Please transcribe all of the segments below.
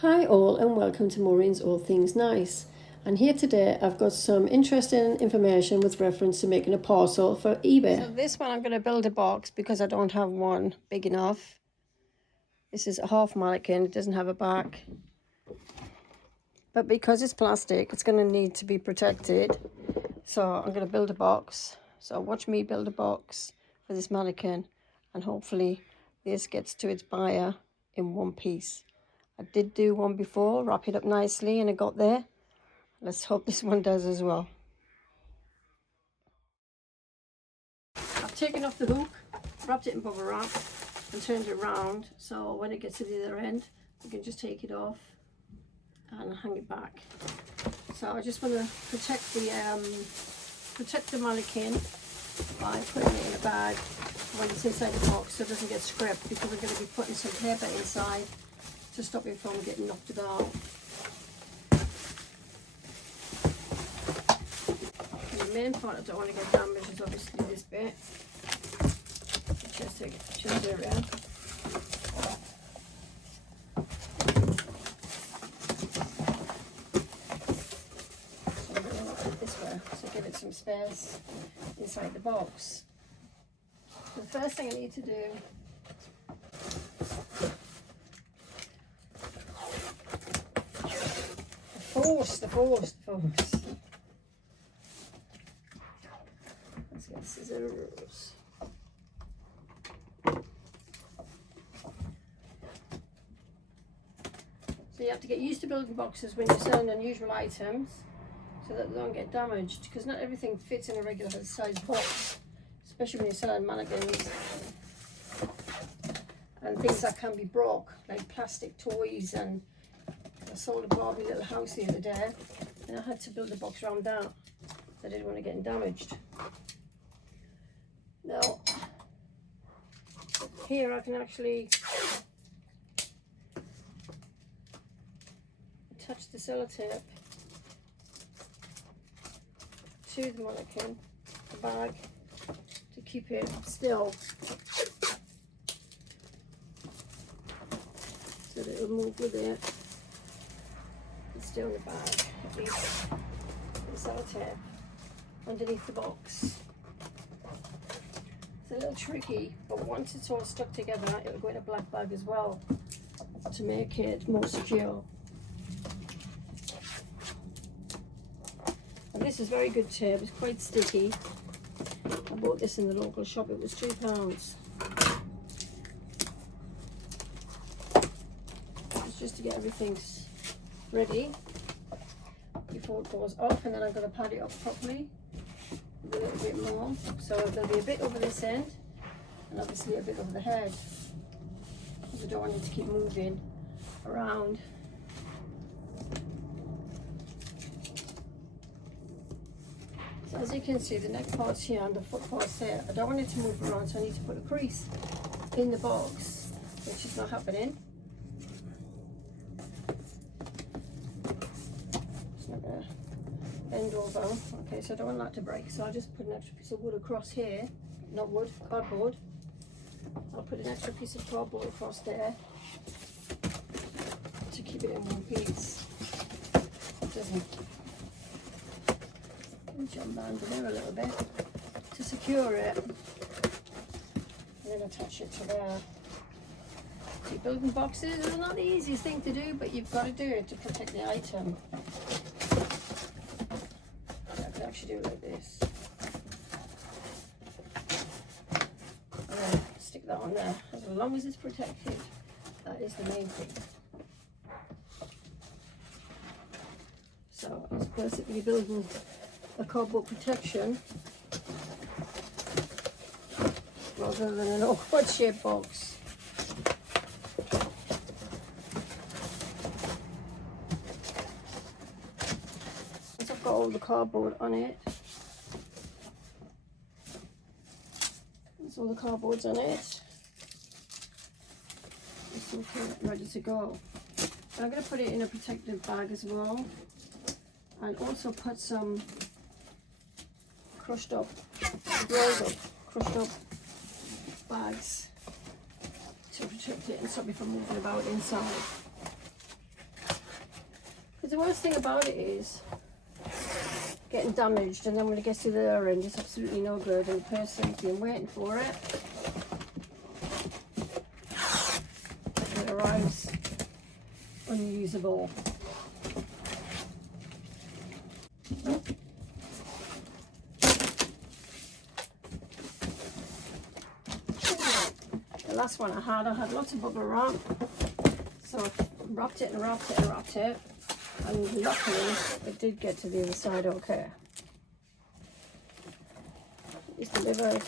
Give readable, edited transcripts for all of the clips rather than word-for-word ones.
Hi all and welcome to Maureen's All Things Nice. And here today I've got some interesting information with reference to making a parcel for eBay. So this one I'm going to build a box because I don't have one big enough. This is a half mannequin, it doesn't have a back. But because it's plastic, it's going to need to be protected. So I'm going to build a box. So watch me build a box for this mannequin, and hopefully this gets to its buyer in one piece. I did do one before, wrap it up nicely, and it got there. Let's hope this one does as well. I've taken off the hook, wrapped it in bubble wrap and turned it around, so when it gets to the other end you can just take it off and hang it back. So I just want to protect the mannequin by putting it in a bag when it's inside the box so it doesn't get scraped, because we're going to be putting some paper inside to stop it from getting knocked about. And the main part I don't want to get damaged is obviously this bit, the chest area. So I'm going to lock it this way to give it some space inside the box. The first thing I need to do the force. Let's get scissors. So you have to get used to building boxes when you're selling unusual items so that they don't get damaged, because not everything fits in a regular size box, especially when you're selling mannequins and things that can be broke, like plastic toys. And I sold a Barbie little house the other day and I had to build a box around that. I didn't want to get damaged. Now, here I can actually attach the sellotape to the mannequin, the bag, to keep it still so that it'll move with it. Still in the bag, at least the sellotape underneath the box. It's a little tricky, but once it's all stuck together, it'll go in a black bag as well to make it more secure. And this is very good tape, it's quite sticky. I bought this in the local shop, it was £2. It's just to get everything ready before it goes off, and then I'm going to pad it up properly with a little bit more. So there'll be a bit over this end and obviously a bit over the head, because I don't want it to keep moving around. So as you can see, the neck part's here and the foot part's there. I don't want it to move around, so I need to put a crease in the box, which is not happening. Bend over. Okay, so I don't want that to break, so I'll just put an extra piece of wood across here. Not wood, cardboard. I'll put an extra piece of cardboard across there to keep it in one piece. It doesn't. Jump around there a little bit to secure it, and then attach it to there. See, building boxes is not the easiest thing to do, but you've got to do it to protect the item. Actually do it like this, and then stick that on there. As long as it's protected, that is the main thing. So it's basically building a cardboard protection rather than an awkward shaped box. Got all the cardboard on it. There's all the cardboards on it. It's okay, ready to go. I'm going to put it in a protective bag as well, and also put some crushed up bags to protect it and stop it from moving about inside. Because the worst thing about it is getting damaged, and then when it gets to the other end, it's absolutely no good, and the person's been waiting for it. It arrives unusable. The last one I had lots of bubble wrap, so I wrapped it and wrapped it and wrapped it, and luckily it did get to the other side okay. It's delivered,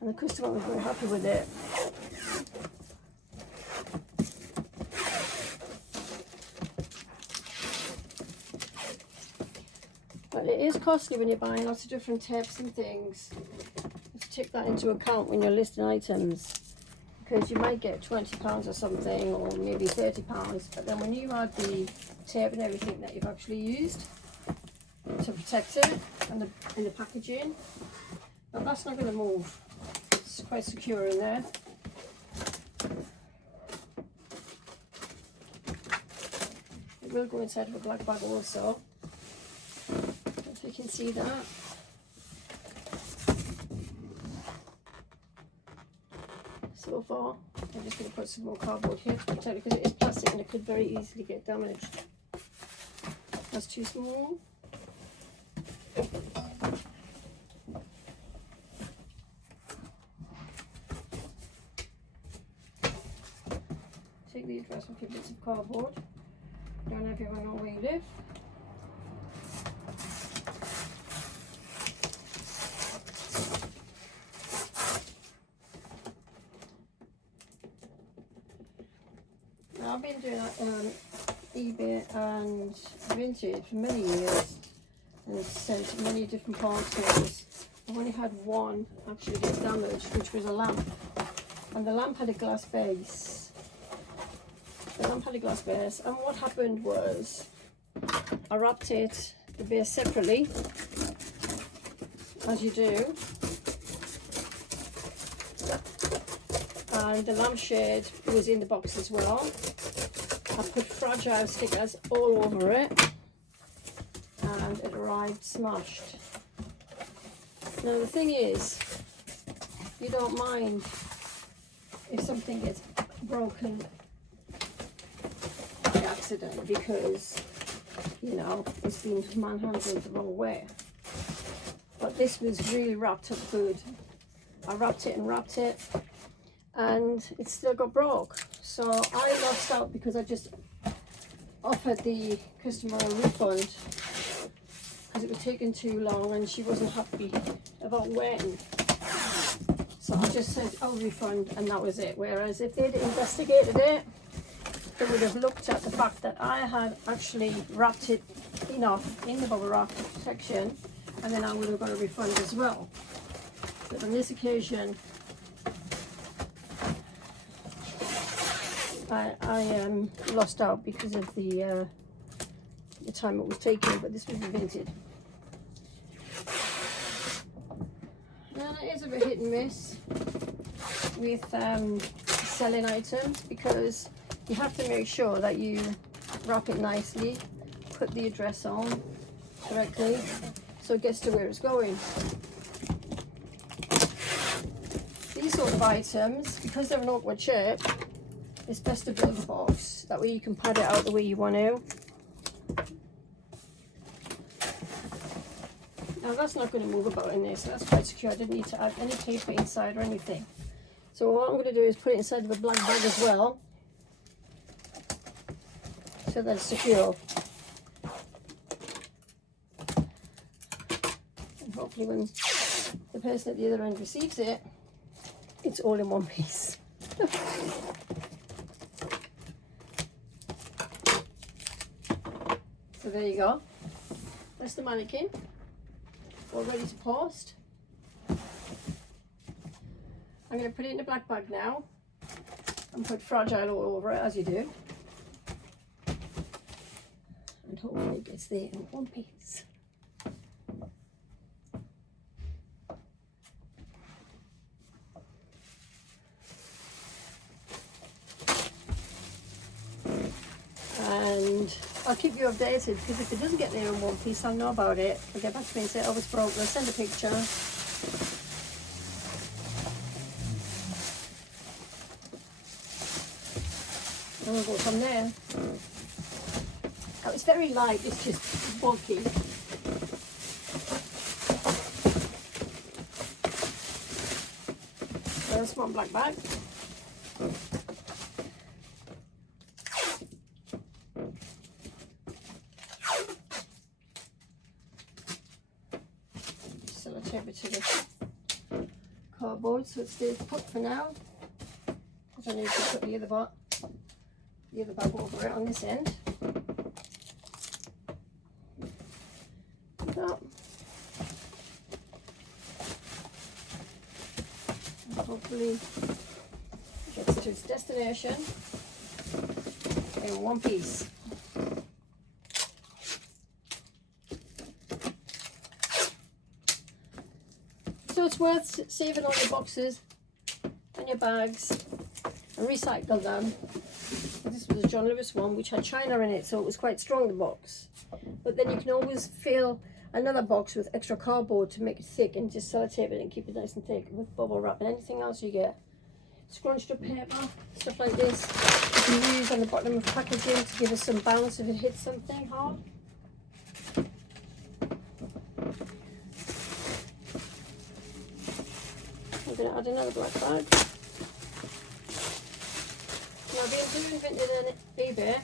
and the customer was very happy with it. But it is costly when you're buying lots of different tapes and things. Just take that into account when you're listing items, because you might get £20 or something, or maybe £30, but then when you add the tape and everything that you've actually used to protect it and in the packaging, but that's not going to move. It's quite secure in there. It will go inside of a black bag also, if you can see that. So far, I'm just going to put some more cardboard here to protect it, because it is plastic and it could very easily get damaged. That's too small. Take the address off your bits of cardboard. Don't everyone know where you live. Now, I've been doing eBay and Vinted for many years, and sent many different parcels. I've only had one actually get damaged, which was a lamp, and the lamp had a glass base. The lamp had a glass base, and what happened was I wrapped it, the base, separately, as you do, and the lampshade was in the box as well. I put fragile stickers all over it, and it arrived smashed. Now the thing is, you don't mind if something gets broken by accident, because, you know, it's been manhandled the wrong way. But this was really wrapped up good. I wrapped it and wrapped it, and it still got broke. So I lost out because I just offered the customer a refund because it was taking too long and she wasn't happy about waiting. So I just said, I'll refund, and that was it. Whereas if they'd investigated it, they would have looked at the fact that I had actually wrapped it enough in the bubble wrap for protection, and then I would have got a refund as well. But on this occasion, I lost out because of the time it was taking, but this was Vinted. Now it is a bit hit and miss with selling items, because you have to make sure that you wrap it nicely, put the address on correctly so it gets to where it's going. These sort of items, because they're an awkward shape, it's best to build a box. That way you can pad it out the way you want to. Now that's not going to move about in there, so that's quite secure. I didn't need to add any paper inside or anything. So what I'm going to do is put it inside of a black bag as well, so that it's secure. And hopefully when the person at the other end receives it, it's all in one piece. So there you go. That's the mannequin, all ready to post. I'm going to put it in a black bag now and put fragile all over it, as you do. And hopefully it gets there in one piece. And I'll keep you updated, because if it doesn't get there in one piece, I'll know about it. I'll get back to me and say, oh, it's broken. I'll send a picture. And we'll go from there. Oh, it's very light, it's just bulky. There's one black bag. Sellotape it to the cardboard so it stays put for now. Because I need to put the other bag over it on this end. Like that. And hopefully it gets to its destination in one piece. So it's worth saving all your boxes and your bags and recycle them. This was a John Lewis one which had china in it, so it was quite strong, the box. But then you can always fill another box with extra cardboard to make it thick and just sellotape it and keep it nice and thick with bubble wrap. And anything else you get, scrunched up paper, stuff like this, you can use on the bottom of packaging to give us some bounce if it hits something hard. I'm going to add another black bag. Now, I've been doing Vinted and eBay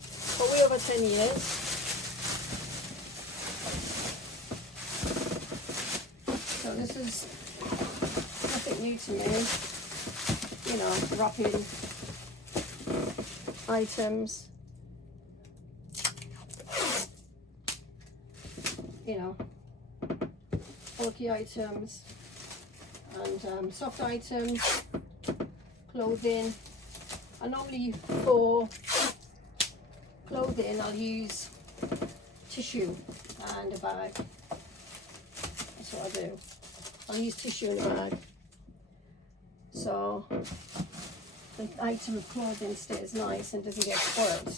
for way over 10 years. So this is nothing new to me. You know, wrapping items. You know, bulky items. And soft items, clothing. I normally, for clothing, I'll use tissue and a bag. That's what I do. I'll use tissue in a bag. So the item of clothing stays nice and doesn't get spoiled.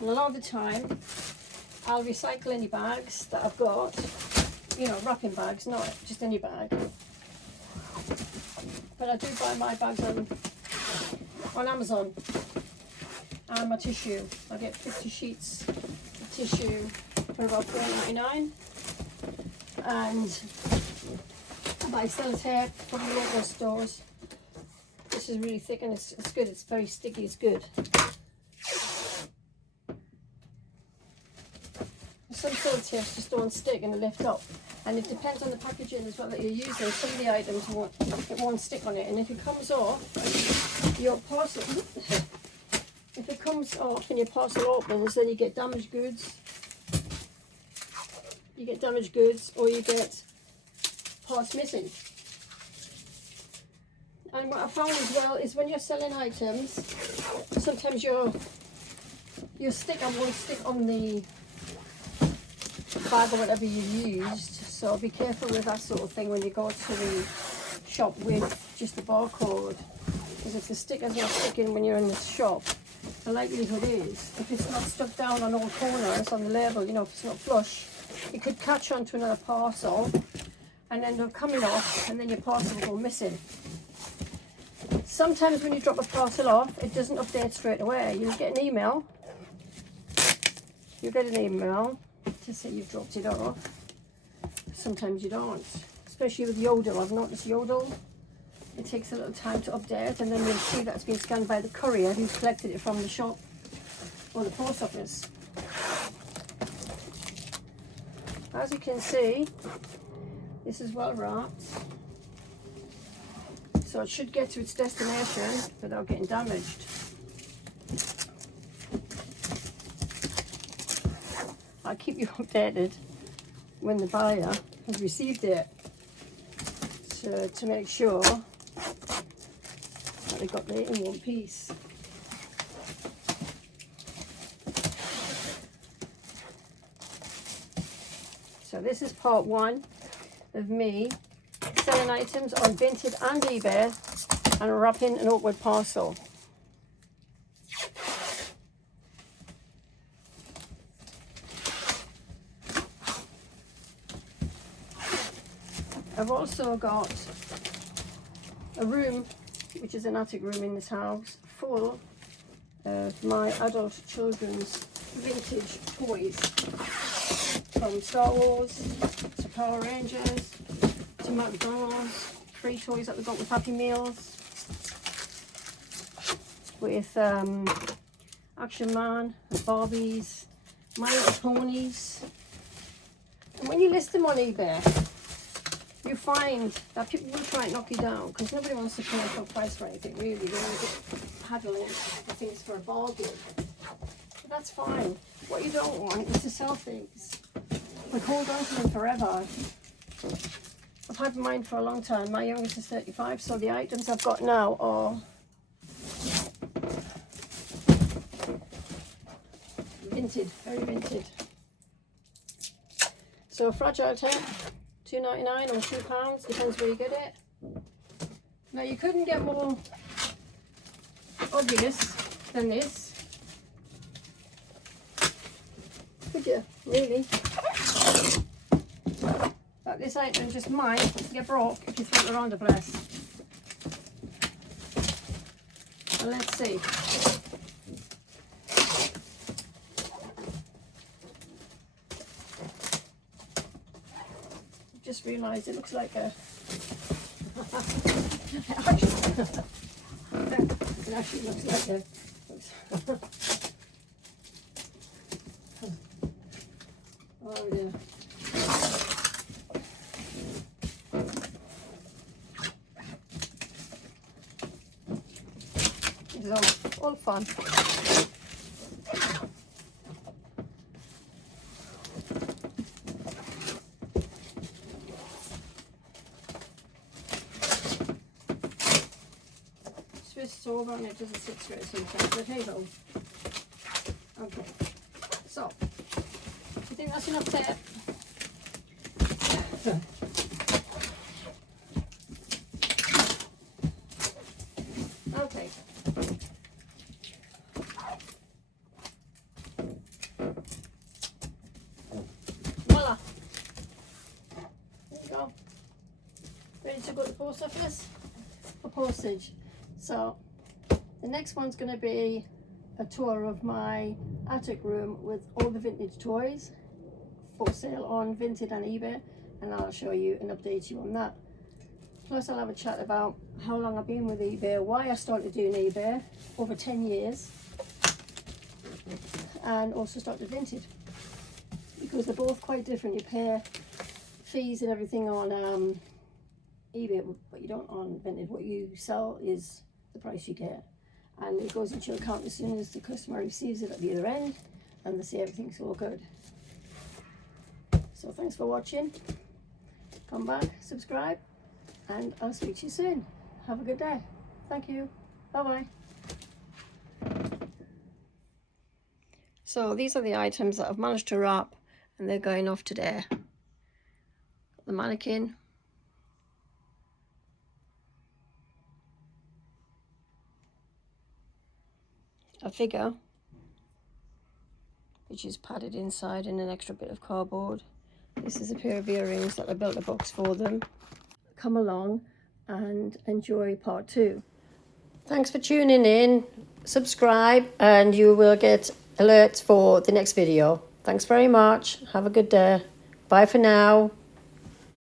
And a lot of the time, I'll recycle any bags that I've got. You know, wrapping bags, not just any bag. But I do buy my bags on Amazon. And my tissue. I get 50 sheets of tissue for about $4.99. And I buy sellotape from the local stores. This is really thick and it's good. It's very sticky. It's good. Some sellotapes just don't stick and they lift up. And it depends on the packaging as well that you're using. Some of the items won't stick on it, and if it comes off your parcel, if it comes off and your parcel opens, then you get damaged goods. You get damaged goods, or you get parts missing. And what I found as well is when you're selling items, sometimes your sticker won't stick on the bag or whatever you used, so be careful with that sort of thing when you go to the shop with just the barcode, because if the sticker's not sticking when you're in the shop, the likelihood is if it's not stuck down on all corners on the label, you know, if it's not flush, it could catch onto another parcel and end up coming off, and then your parcel will go missing. Sometimes when you drop a parcel off, it doesn't update straight away. You'll get an email. You'll get an email to say you've dropped it off. Sometimes you don't, especially with Yodel. I've noticed Yodel, it takes a little time to update, and then you'll see that it's been scanned by the courier who's collected it from the shop or the post office. As you can see, this is well wrapped, so it should get to its destination without getting damaged. I'll keep you updated when the buyer has received it, to make sure that they got it in one piece. So this is part one of me selling items on Vinted and eBay and wrapping an awkward parcel. I've also got a room, which is an attic room in this house, full of my adult children's vintage toys, from Star Wars to Power Rangers to McDonald's, free toys that they got with Happy Meals, with Action Man, Barbies, My Little Ponies. And when you list them on eBay, you find that people will try and knock you down because nobody wants to pay a full price for anything, really. They want to get haggling for things for a bargain. But that's fine. What you don't want is to sell things, like hold on to them forever. I've had mine for a long time. My youngest is 35, so the items I've got now are vintage, very vintage. So fragile tape, £2.99 or £2, depends where you get it. Now you couldn't get more obvious than this, could you? Really? But this item just might get broke if you throw it around the place. So let's see. Just realised it looks like a it actually looks like a oh dear. It's all fun. Twist over and it doesn't sit straight sometimes, but hey ho. Okay, so I think that's enough tape. Okay. Voila. There you go. Ready to go to the post office for postage. So the next one's going to be a tour of my attic room with all the vintage toys for sale on Vinted and eBay, and I'll show you and update you on that. Plus I'll have a chat about how long I've been with eBay, why I started doing eBay over 10 years, and also started Vinted, because they're both quite different. You pay fees and everything on eBay, but you don't on Vinted. What you sell is the price you get, and it goes into your account as soon as the customer receives it at the other end, and they say everything's all good. So thanks for watching. Come back, subscribe, and I'll speak to you soon. Have a good day. Thank you. Bye bye. So these are the items that I've managed to wrap, and they're going off today. The mannequin, a figure which is padded inside in an extra bit of cardboard. This is a pair of earrings that I built a box for them. Come along and enjoy part 2. Thanks for tuning in. Subscribe and you will get alerts for the next video. Thanks very much. Have a good day. Bye for now.